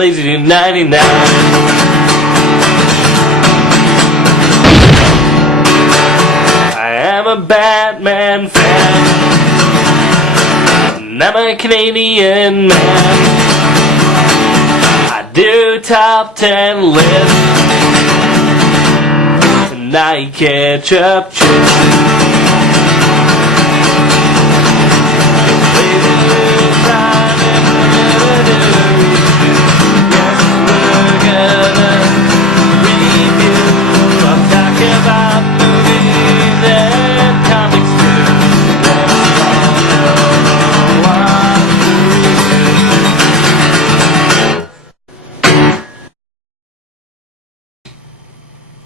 Lazy Dude 99. I am a Batman fan, and I'm a Canadian man. I do top 10 lists, tonight ketchup chips.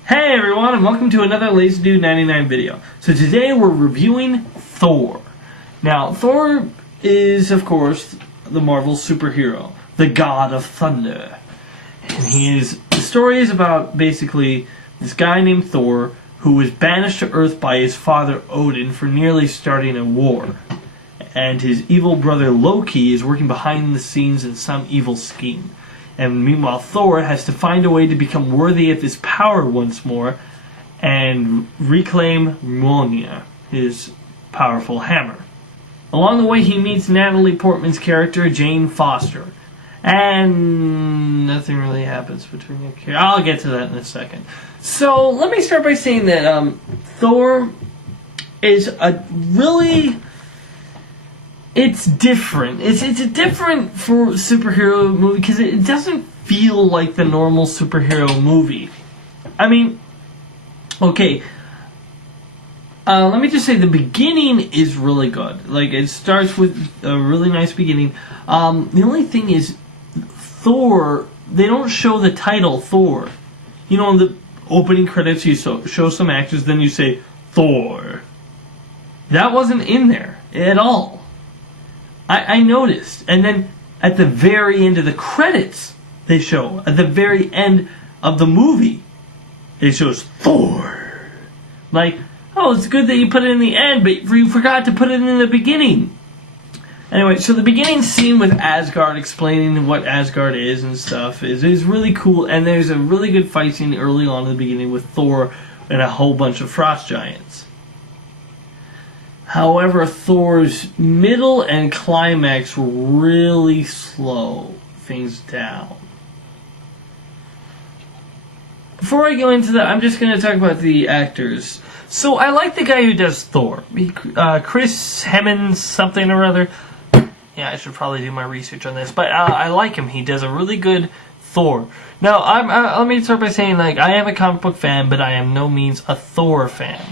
Hey everyone, and welcome to another Lazy Dude 99 video. So today we're reviewing Thor. Now, Thor is, of course, the Marvel superhero, the god of thunder. And the story is about, basically, this guy named Thor who was banished to Earth by his father Odin for nearly starting a war. And his evil brother Loki is working behind the scenes in some evil scheme. And meanwhile, Thor has to find a way to become worthy of his power once more and reclaim Mjolnir, his powerful hammer. Along the way, he meets Natalie Portman's character, Jane Foster. And nothing really happens between the characters. I'll get to that in a second. So, let me start by saying that Thor is a really... It's different. It's a different for superhero movie because it doesn't feel like the normal superhero movie. I mean, okay. Let me just say the beginning is really good. Like, it starts with a really nice beginning. The only thing is, Thor, they don't show the title Thor. You know, in the opening credits, you show some actors, then you say Thor. That wasn't in there at all. I noticed, and then at the very end of the credits, they show, at the very end of the movie, it shows Thor. Like, oh, it's good that you put it in the end, but you forgot to put it in the beginning. Anyway, so the beginning scene with Asgard explaining what Asgard is and stuff is really cool, and there's a really good fight scene early on in the beginning with Thor and a whole bunch of frost giants. However, Thor's middle and climax really slow things down. Before I go into that, I'm just going to talk about the actors. So, I like the guy who does Thor. Chris Hemmons something or other. Yeah, I should probably do my research on this. But I like him. He does a really good Thor. Now, let me start by saying, like, I am a comic book fan, but I am no means a Thor fan.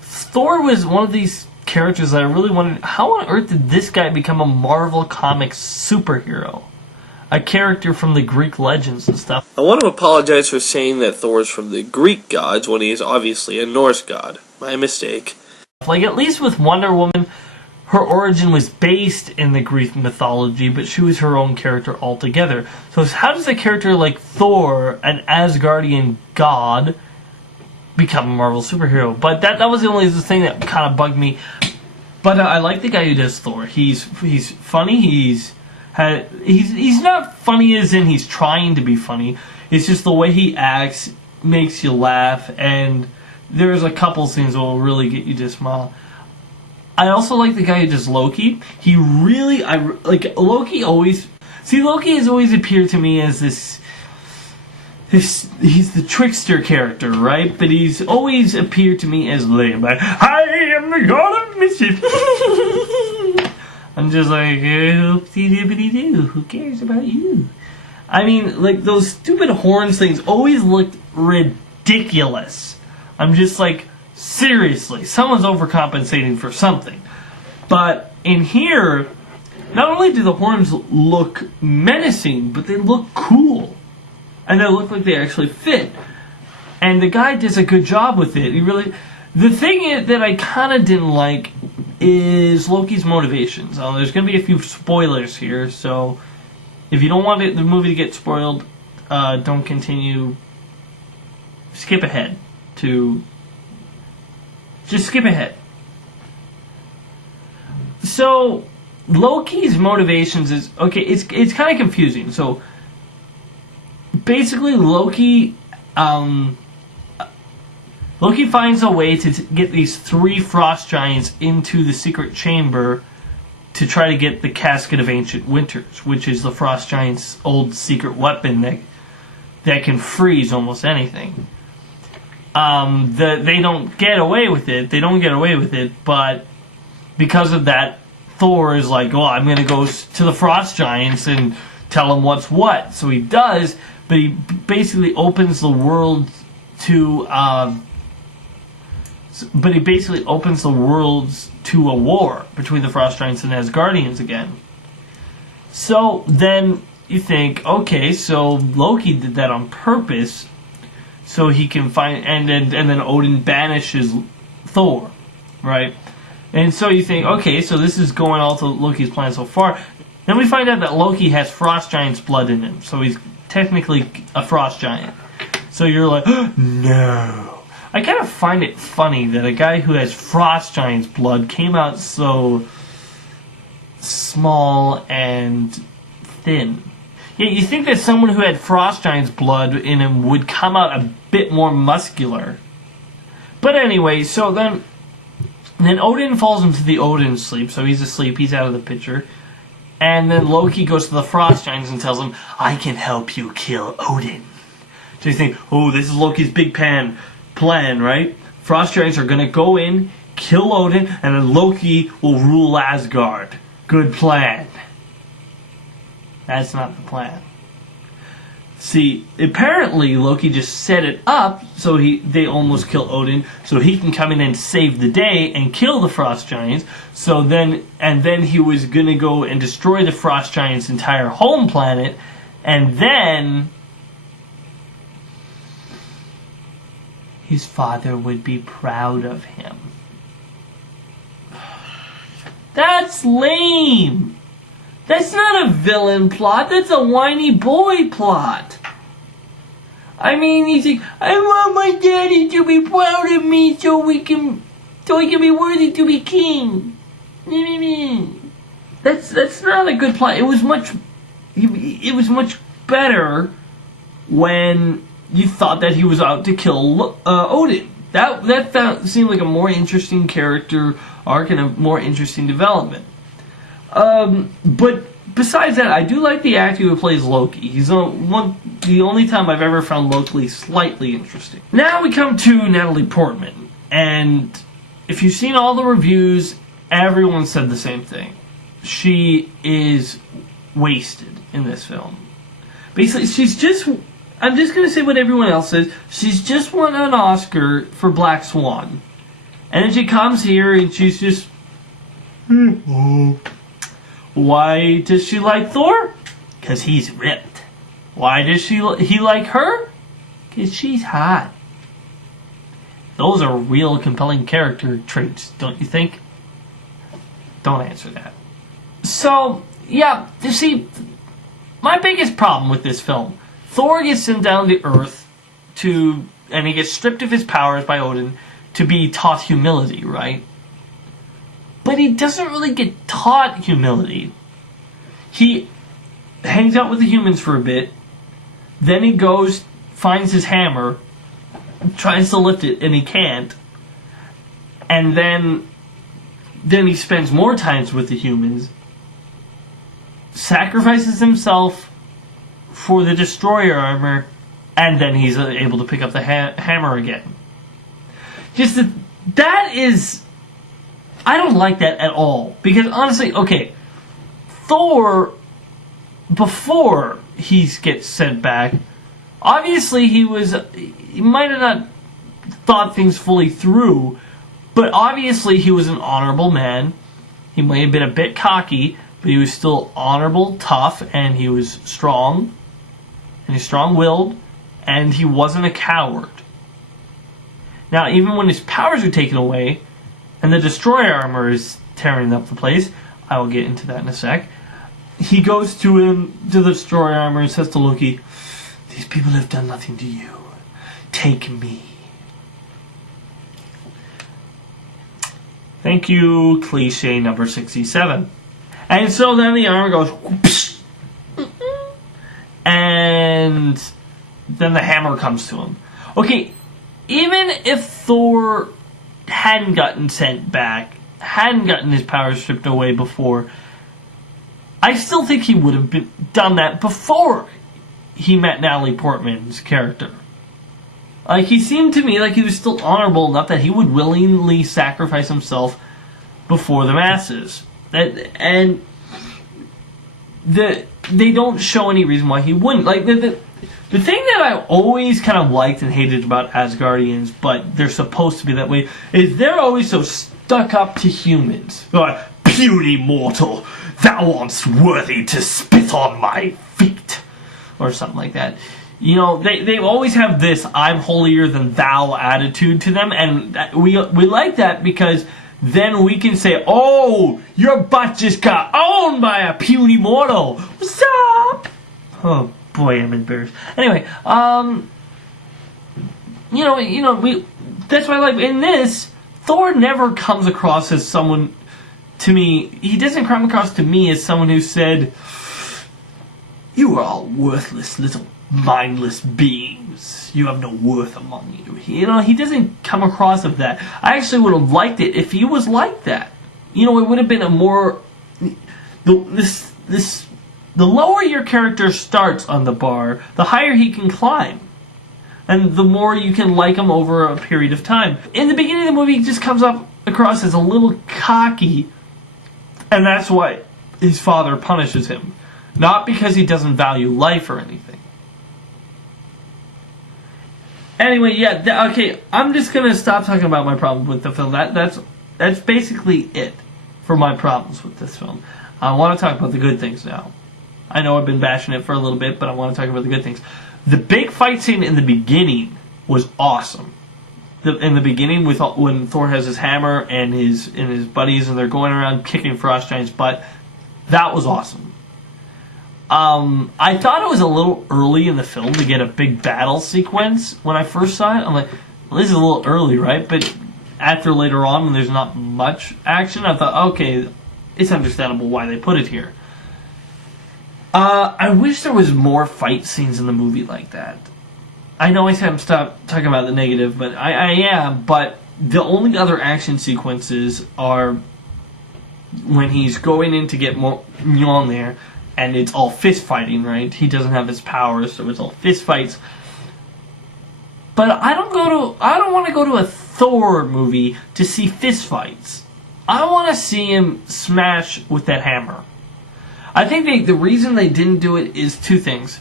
Thor was one of these characters that I really wondered, how on earth did this guy become a Marvel Comics superhero? A character from the Greek legends and stuff. I want to apologize for saying that Thor is from the Greek gods when he is obviously a Norse god. My mistake. Like, at least with Wonder Woman, her origin was based in the Greek mythology, but she was her own character altogether. So how does a character like Thor, an Asgardian god, become a Marvel superhero? But that was the only thing that kind of bugged me. But I like the guy who does Thor. He's funny. He's not funny as in he's trying to be funny. It's just the way he acts makes you laugh, and there's a couple scenes that will really get you to smile. I also like the guy who does Loki. Loki has always appeared to me as this. He's the trickster character, right? But he's always appeared to me as lame. Like, I am the god of mischief. I'm just like, whoopsie-doobity-doo. Who cares about you? I mean, like, those stupid horns things always looked ridiculous. I'm just like, seriously, someone's overcompensating for something. But in here, not only do the horns look menacing, but they look cool. And they look like they actually fit. And the guy does a good job with it. The thing that I kind of didn't like is Loki's motivations. There's going to be a few spoilers here, so if you don't want the movie to get spoiled, don't continue. Skip ahead to... Just skip ahead. So, Loki's motivations is... Okay, it's kind of confusing. So, basically Loki finds a way to get these 3 frost giants into the secret chamber to try to get the Casket of Ancient Winters, which is the frost giant's old secret weapon that can freeze almost anything. They don't get away with it. But because of that, Thor is like, "Oh, I'm going to go to the frost giants and tell them what's what." So he does, but he basically opens the world to. But he basically opens the worlds to a war between the frost giants and Asgardians again. So then you think, okay, so Loki did that on purpose, so he can find, and then Odin banishes Thor, right? And so you think, okay, so this is going all to Loki's plan so far. Then we find out that Loki has frost giant's blood in him, so he's technically a frost giant. So you're like, no. I kind of find it funny that a guy who has frost giant's blood came out so small and thin. Yeah, you think that someone who had frost giant's blood in him would come out a bit more muscular. But anyway, so then Odin falls into the Odin sleep, so he's asleep, he's out of the picture. And then Loki goes to the frost giants and tells them, "I can help you kill Odin." So you think, oh, this is Loki's big plan, right? Frost giants are gonna go in, kill Odin, and then Loki will rule Asgard. Good plan. That's not the plan. See, apparently Loki just set it up so they almost kill Odin, so he can come in and save the day and kill the frost giants. So then he was gonna go and destroy the frost giants' entire home planet, and then his father would be proud of him. That's lame. That's not a villain plot. That's a whiny boy plot. I mean, you think, I want my daddy to be proud of me so he can be worthy to be king. That's not a good plot. It was much better when you thought that he was out to kill Odin. That seemed like a more interesting character arc and a more interesting development. But besides that, I do like the actor who plays Loki. He's the only time I've ever found Loki slightly interesting. Now we come to Natalie Portman. And if you've seen all the reviews, everyone said the same thing. She is wasted in this film. Basically, I'm just going to say what everyone else says. She's just won an Oscar for Black Swan. And then she comes here and she's just... Why does she like Thor? Because he's ripped. Why does he like her? Because she's hot. Those are real compelling character traits, don't you think? Don't answer that. So, yeah, you see, my biggest problem with this film, Thor gets sent down to Earth and he gets stripped of his powers by Odin to be taught humility, right? But he doesn't really get taught humility. He hangs out with the humans for a bit, then he goes, finds his hammer, tries to lift it, and he can't. And then he spends more times with the humans, sacrifices himself for the destroyer armor, and then he's able to pick up the hammer again. Just that is... I don't like that at all. Because honestly, okay, Thor, before he gets sent back, obviously he might have not thought things fully through, but obviously he was an honorable man. He might have been a bit cocky, but he was still honorable, tough, and he was strong, and he's strong-willed, and he wasn't a coward. Now, even when his powers are taken away, and the destroyer armor is tearing up the place, I will get into that in a sec, he goes to the destroyer armor and says to Loki, "These people have done nothing to you. Take me." Thank you, cliche number 67. And so then the armor goes, and then the hammer comes to him. Okay, even if Thor hadn't gotten sent back, hadn't gotten his powers stripped away before, I still think he would have done that before he met Natalie Portman's character. Like, he seemed to me like he was still honorable enough that he would willingly sacrifice himself before the masses. And they don't show any reason why he wouldn't. Like, the thing that I always kind of liked and hated about Asgardians, but they're supposed to be that way, is they're always so stuck up to humans. Like, puny mortal, thou art worthy to spit on my feet. Or something like that. You know, they always have this I'm holier than thou attitude to them, and we like that because then we can say, oh, your butt just got owned by a puny mortal. What's up? Oh boy, I'm embarrassed. Anyway, that's why I like in this, Thor never comes across as someone, to me, he doesn't come across to me as someone who said, you are all worthless little mindless beings. You have no worth among you. You know, he doesn't come across of that. I actually would have liked it if he was like that. You know, it would have been a more... The lower your character starts on the bar, the higher he can climb. And the more you can like him over a period of time. In the beginning of the movie, he just comes up across as a little cocky. And that's why his father punishes him. Not because he doesn't value life or anything. Anyway, yeah, okay, I'm just gonna stop talking about my problem with the film. That's basically it for my problems with this film. I want to talk about the good things now. I know I've been bashing it for a little bit, but I want to talk about the good things. The big fight scene in the beginning was awesome. In the beginning, when Thor has his hammer and his buddies, and they're going around kicking Frost Giant's butt, that was awesome. I thought it was a little early in the film to get a big battle sequence when I first saw it. I'm like, well, this is a little early, right? But after later on, when there's not much action, I thought, okay, it's understandable why they put it here. I wish there was more fight scenes in the movie like that. I know I said stop talking about the negative, but I am, but the only other action sequences are when he's going in to get Mjolnir, and it's all fist fighting, right? He doesn't have his powers, so it's all fist fights. But I don't want to go to a Thor movie to see fist fights. I want to see him smash with that hammer. I think the reason they didn't do it is two things.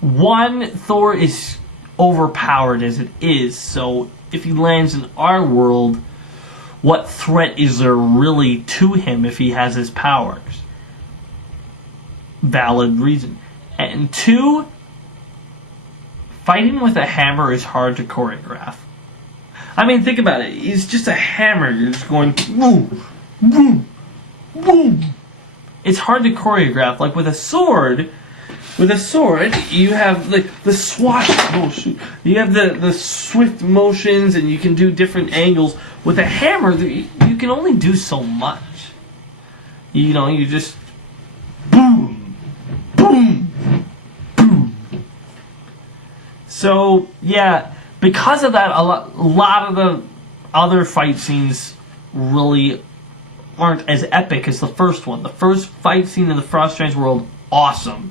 One, Thor is overpowered as it is, so if he lands in our world, what threat is there really to him if he has his powers? Valid reason. And two, fighting with a hammer is hard to choreograph. I mean, think about it. It's just a hammer. You're just going boom, boom, boom. It's hard to choreograph. Like with a sword, you have like the swat. Oh shoot! You have the swift motions, and you can do different angles. With a hammer, you can only do so much. You know, you just boom, boom, boom. So yeah, because of that, a lot of the other fight scenes really aren't as epic as the first one. The first fight scene in the Frost Giants world, awesome.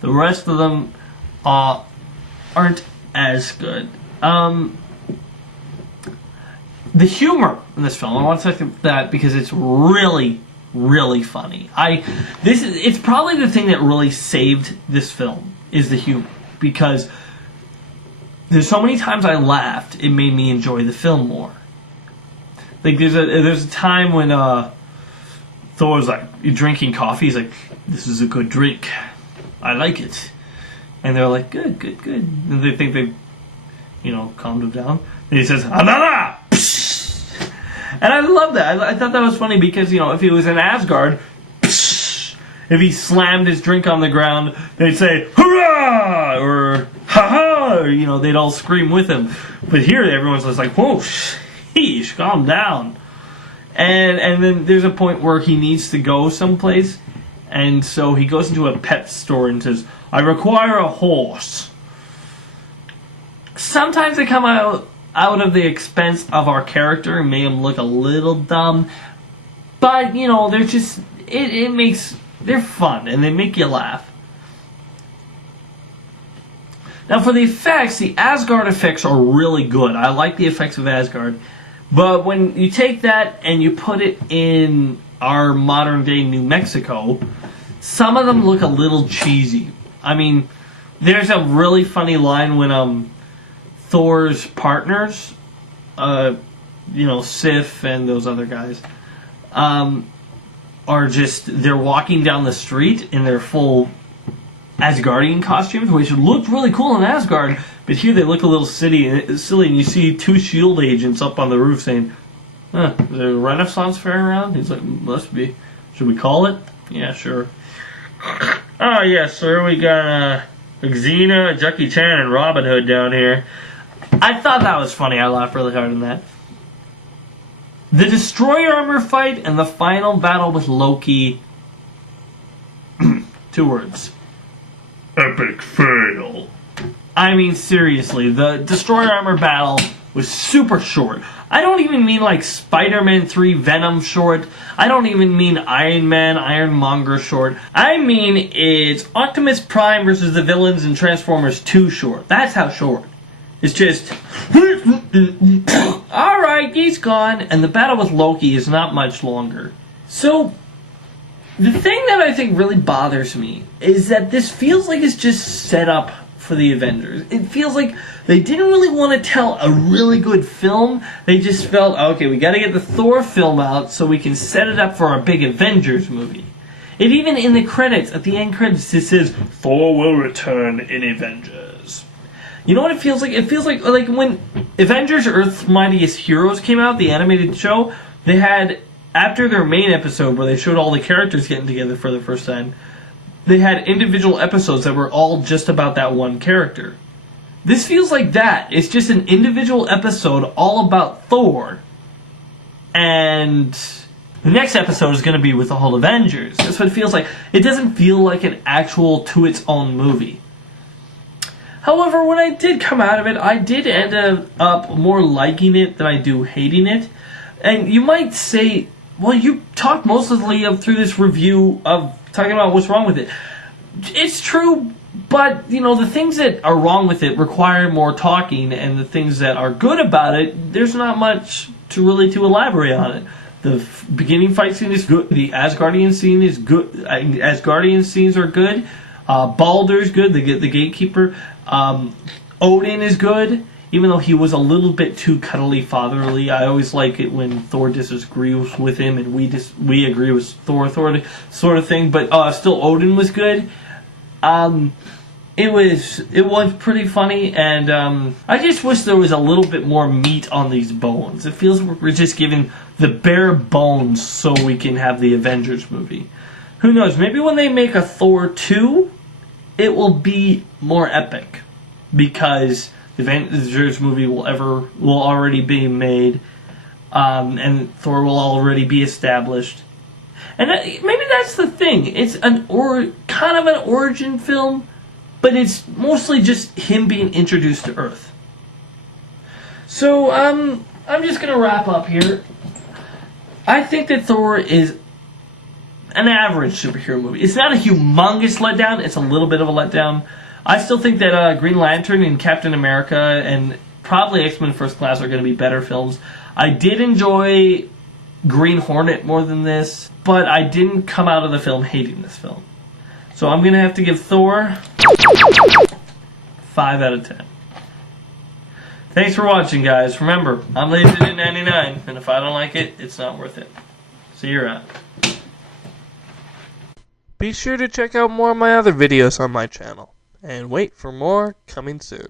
The rest of them aren't as good. The humor in this film, I want to talk about that because it's really, really funny. It's probably the thing that really saved this film is the humor, because there's so many times I laughed, it made me enjoy the film more. Like there's a time when Thor's like drinking coffee. He's like, "This is a good drink. I like it." And they're like, "Good, good, good." And they think they, calmed him down. And he says, "Another!" And I love that. I thought that was funny because if he was in Asgard, if he slammed his drink on the ground, they'd say "Hurrah!" or "Ha ha!" Or they'd all scream with him. But here, everyone's just like, "Whoa, sheesh, calm down." And then there's a point where he needs to go someplace, and so he goes into a pet store and says, "I require a horse." Sometimes they come out of the expense of our character and make them look a little dumb. But, you know, they're just, they're fun and they make you laugh. Now for the effects, the Asgard effects are really good. I like the effects of Asgard. But when you take that and you put it in our modern day New Mexico, some of them look a little cheesy. I mean, there's a really funny line when Thor's partners, Sif and those other guys, they're walking down the street in their full Asgardian costumes, which looked really cool in Asgard, but here they look a little silly, and you see two S.H.I.E.L.D. agents up on the roof saying, is there a Renaissance fair around? He's like, must be. Should we call it? Yeah, sure. Oh, yes, sir, we got Xena, Jackie Chan, and Robin Hood down here. I thought that was funny. I laughed really hard on that. The Destroyer Armor fight and the final battle with Loki. 2 words. Epic fail. I mean, seriously, the Destroyer Armor battle was super short. I don't even mean like Spider-Man 3 Venom short. I don't even mean Iron Man, Ironmonger short. I mean it's Optimus Prime versus the villains in Transformers 2 short. That's how short. It's just, alright, he's gone. And the battle with Loki is not much longer. So, the thing that I think really bothers me is that this feels like it's just set up for the Avengers. It feels like they didn't really want to tell a really good film. They just felt, okay, we gotta get the Thor film out so we can set it up for our big Avengers movie. It even in the credits, at the end credits, it says, Thor will return in Avengers. You know what it feels like? It feels like when Avengers Earth's Mightiest Heroes came out, the animated show, they had, after their main episode where they showed all the characters getting together for the first time, they had individual episodes that were all just about that one character. This feels like that. It's just an individual episode all about Thor. And the next episode is going to be with the whole Avengers. That's what it feels like. It doesn't feel like an actual to its own movie. However, when I did come out of it, I did end up more liking it than I do hating it. And you might say, well, you talked mostly through this review of talking about what's wrong with it. It's true, but, you know, the things that are wrong with it require more talking, and the things that are good about it, there's not much to elaborate on it. The beginning fight scene is good. The Asgardian scene is good. Asgardian scenes are good. Baldur's good. The gatekeeper. Odin is good, even though he was a little bit too cuddly, fatherly. I always like it when Thor disagrees with him and we agree with Thor sort of thing. But still, Odin was good. It was pretty funny, and I just wish there was a little bit more meat on these bones. It feels we're just giving the bare bones so we can have the Avengers movie. Who knows? Maybe when they make a Thor 2, it will be more epic, because the Avengers movie will already be made, and Thor will already be established. And maybe that's the thing. It's kind of an origin film, but it's mostly just him being introduced to Earth. So I'm just gonna wrap up here. I think that Thor is an average superhero movie. It's not a humongous letdown. It's a little bit of a letdown. I still think that Green Lantern and Captain America and probably X-Men First Class are going to be better films. I did enjoy Green Hornet more than this, but I didn't come out of the film hating this film. So I'm going to have to give Thor 5 out of 10. Thanks for watching, guys. Remember, I'm leaving it at 99, and if I don't like it, it's not worth it. See you around. Be sure to check out more of my other videos on my channel, and wait for more coming soon.